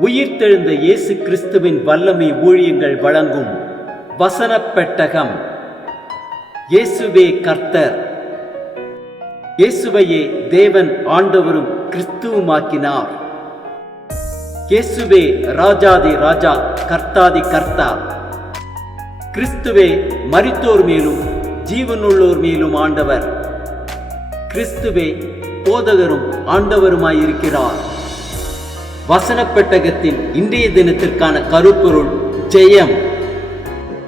உயிர்த்தெழுந்த இயேசு கிறிஸ்துவின் வல்லமை ஊழியங்கள் வழங்கும் வசனப் பெட்டகம். இயேசுவே கர்த்தர். இயேசுவையே தேவன் ஆண்டவரும் கிறிஸ்துவுமாக்கினார். இயேசுவே ராஜாதி ராஜா, கர்த்தாதி கர்த்தா. கிறிஸ்துவே மரித்தோர் மேலும் ஜீவனுள்ளோர் மேலும் ஆண்டவர். கிறிஸ்துவே போதகரும் ஆண்டவருமாயிருக்கிறார். வசனப் பெட்டகத்தின் இன்றைய தினத்திற்கான கருப்பொருள் ஜெயம்.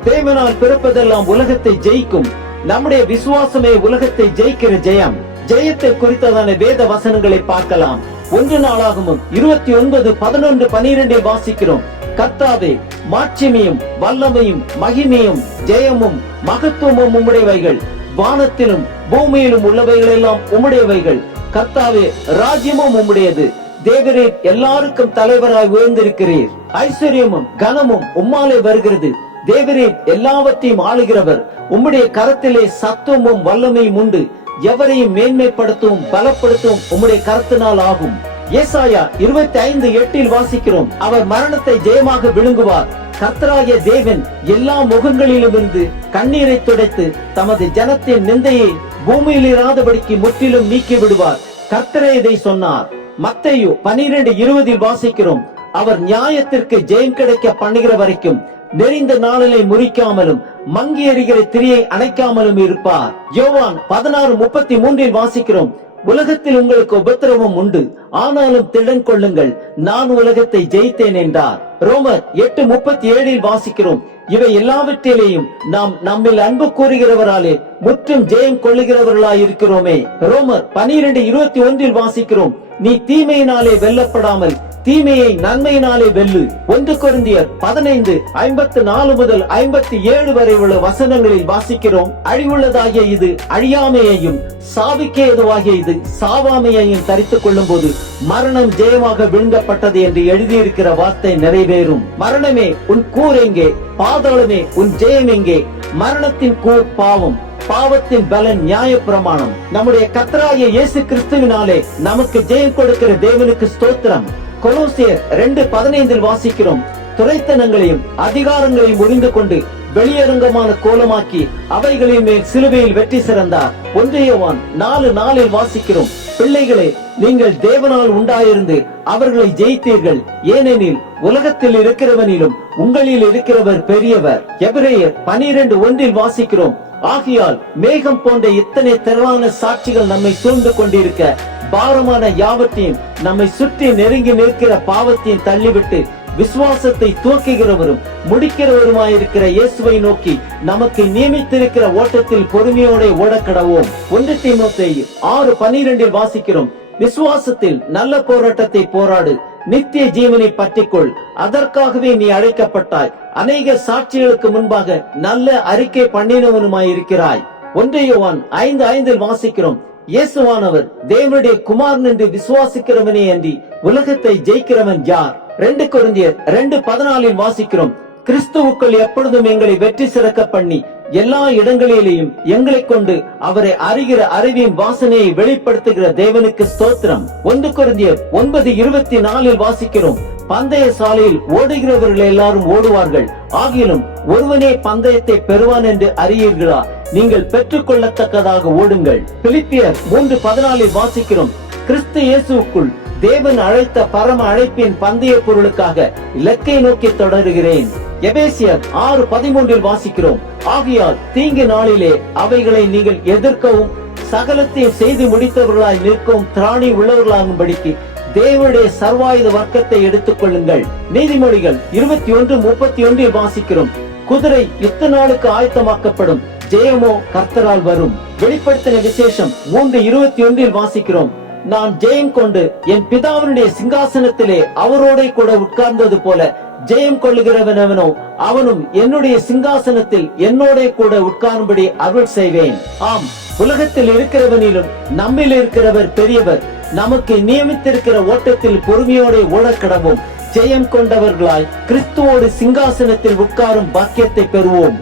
தேவனால் பிறப்பதெல்லாம் உலகத்தை ஜெயிக்கும். நம்முடைய விசுவாசமே உலகத்தை ஜெயிக்கிற ஜெயம். ஜெயத்தை குறித்ததான வேத வசனங்களை பார்க்கலாம். 1 நாளாகமம் 29:11-12 வாசிக்கிறோம். கர்த்தாவே, மாட்சிமையும் வல்லமையும் மகிமையும் ஜெயமும் மகத்துவமும் உம்முடையவைகள். வானத்திலும் பூமியிலும் உள்ளவைகள் எல்லாம் உம்முடையவைகள். கர்த்தாவே, ராஜ்யமும் உம்முடையது. தேவரே, எல்லாருக்கும் தலைவராய் உயர்ந்திருக்கிறீர். ஐஸ்வர்யமும் கனமும் உம்மாலே வருகிறது. தேவரே, எல்லாவற்றையும் ஆளுகிறவர். உம்முடைய கரத்திலே சத்துவமும் வல்லமையும் உண்டு. எவரையும் மேன்மைப்படுத்தவும் பலப்படுத்தவும் உம்முடைய கரத்தினால் ஆகும். ஏசாயா 25:8 வாசிக்கிறோம். அவர் மரணத்தை ஜெயமாக விழுங்குவார். கர்த்தராகிய தேவன் எல்லா முகங்களிலுமிருந்து கண்ணீரை துடைத்து தமது ஜனத்தின் நிந்தையை பூமியில் இராதபடிக்கு முற்றிலும் நீக்கி விடுவார். கர்த்தரே இதை சொன்னார். மத்தேயு 12:20 வாசிக்கிறோம். அவர் நியாயத்திற்கு ஜெயம் கிடைக்க பண்ணுகிற வரைக்கும் நெறிந்த நாளிலை முறிக்காமலும் மங்கி எறிகிற திரியை அணைக்காமலும் இருப்பார். யோவான் 16:33 வாசிக்கிறோம். உலகத்தில் உங்களுக்கு உபத்திரவம் உண்டு, ஆனாலும் திடன் கொள்ளுங்கள், நான் உலகத்தை ஜெயித்தேன் என்றார். ரோமர் 8:37 வாசிக்கிறோம். இவை எல்லாவற்றிலேயும் நாம் நம்மில் அன்பு கூறுகிறவராலே முற்றும் ஜெயம் கொள்ளுகிறவர்களாய் இருக்கிறோமே. ரோமர் 12:21 வாசிக்கிறோம். நீ தீமையினாலே வெல்லப்படாமல் தீமையை நன்மையினாலே வெல்லு. 1 கொரிந்தியர் 15:54-57 வரை உள்ள வசனங்களில் வாசிக்கிறோம். அழிவுள்ளதாகிய இது அழியாமையையும் சாவிக்கு ஏதுவாகிய இது சாவாமையையும் தரித்துக் கொள்ளும் போது மரணம் ஜெயமாக விழுங்கப்பட்டது என்று எழுதியிருக்கிற வார்த்தை நிறைவேறும். மரணமே உன் கூர் எங்கே? பாதாளமே உன் ஜெயம் எங்கே? மரணத்தின் கூர் பாவம், பாவத்தின் பலன் நியாய பிரமாணம். நம்முடைய கர்த்தராகிய இயேசு கிறிஸ்துவினாலே நமக்கு ஜெயம் கொடுக்கிற தேவனுக்கு ஸ்தோத்திரம். கொலோசியர் 2:15 வாசிக்கிறோம். துரைத்தனங்களையும் அதிகாரங்களையும் உரிந்து கொண்டு வெளியரங்கமான கோலமாக்கி அவைகளின் மேல் சிலுவையில் வெற்றி சிறந்தார். 1 யோவான் 4:4 வாசிக்கிறோம். பிள்ளைகளே, நீங்கள் தேவனால் உண்டாயிருந்து அவர்களை ஜெயித்தீர்கள், ஏனெனில் உலகத்தில் இருக்கிறவனிலும் உங்களில் இருக்கிறவர் பெரியவர். எபிரேயர் 12:1 வாசிக்கிறோம். ஆகையால் மேகம் போன்ற இத்தனை திரளான சாட்சிகள் நம்மை சூழ்ந்து கொண்டிருக்க பாரமான யாவற்றையும் நம்மை சுற்றி நெருங்கி நிற்கிற பாவத்தையும் தள்ளிவிட்டு விசுவாசத்தை துவக்குகிறவரும் முடிக்கிறவருமாயிருக்கிற இயேசுவை நோக்கி நமக்கு நியமித்திருக்கிற ஓட்டத்தில் பொறுமையோட ஓடக்கடவோம். 1 தீமோத்தேயு 6:12 வாசிக்கிறோம். விசுவாசத்தில் நல்ல போராட்டத்தை போராடு, நித்திய ஜீவனை பற்றிக்கொள், அதற்காகவே நீ அழைக்கப்பட்டாய். அநேக சாட்சிகளுக்கு முன்பாக நல்ல அறிக்கை பண்ணினவனுமாயிருக்கிறாய். 1 யோவான் 5:5 வாசிக்கிறோம். இயேசுவானவர் தேவனுடைய குமாரன் என்று விசுவாசிக்கிறவனே அன்றி உலகத்தை ஜெயிக்கிறவன் யார்? 2 கொரிந்தியர் 2:14 வாசிக்கிறோம். கிறிஸ்துவுக்குள் எப்பொழுதும் எங்களை வெற்றி சிறக்க பண்ணி எல்லா இடங்களிலேயும் எங்களை கொண்டு அவரை அறிகிற அறிவின் வாசனையை வெளிப்படுத்துகிற தேவனுக்கு ஸ்தோத்திரம். 1 கொரிந்தியர் 9:24 வாசிக்கிறோம். பந்தய சாலையில் ஓடுகிறவர்கள் எல்லாரும் ஓடுவார்கள், ஆகிலும் ஒருவனே பந்தயத்தை பெறுவான் என்று அறியீர்களா? நீங்கள் பெற்றுக் கொள்ளத்தக்கதாக ஓடுங்கள். பிலிப்பியர் 3:14 வாசிக்கிறோம். கிறிஸ்து இயேசுவுக்குள் தேவன் அழைத்த பரம அழைப்பின் பந்தய பொருளுக்காக இலக்கை நோக்கி தொடருகிறேன். எபேசியர் 6:13 வாசிக்கிறோம். ஆகையால் தீங்கு நாளிலே அவைகளை நீங்கள் எதிர்க்கவும் சகலத்தையும் செய்து முடித்தவர்களாய் நிற்கவும் திராணி உள்ளவர்களாகும்படிக்கு தேவனுடைய சர்வாயுத வர்க்கத்தை எடுத்துக் கொள்ளுங்கள். நீதிமொழிகள் 21:31 வாசிக்கிறோம். குதிரை யுத்த நாளுக்கு ஆயத்தமாக்கப்படும், ஜெயமோ கர்த்தரால் வரும். வெளிப்படுத்தின விசேஷம் 3:21 வாசிக்கிறோம். நான் ஜெயம் கொண்டு என் பிதாவினுடைய சிங்காசனத்திலே அவரோட கூட உட்கார்ந்தது போல ஜெயம் கொள்ளுகிறவனவனோ அவனும் என்னுடைய சிங்காசனத்தில் என்னோட கூட உட்காரும்படி அருள் செய்வேன். ஆம், உலகத்தில் இருக்கிறவனிலும் நம்மில் இருக்கிறவர் பெரியவர். நமக்கு நியமித்திருக்கிற ஓட்டத்தில் பொறுமையோட ஓடக்கடவும் ஜெயம் கொண்டவர்களாய் கிறிஸ்துவோடு சிங்காசனத்தில் உட்காரும் பாக்கியத்தை பெறுவோம்.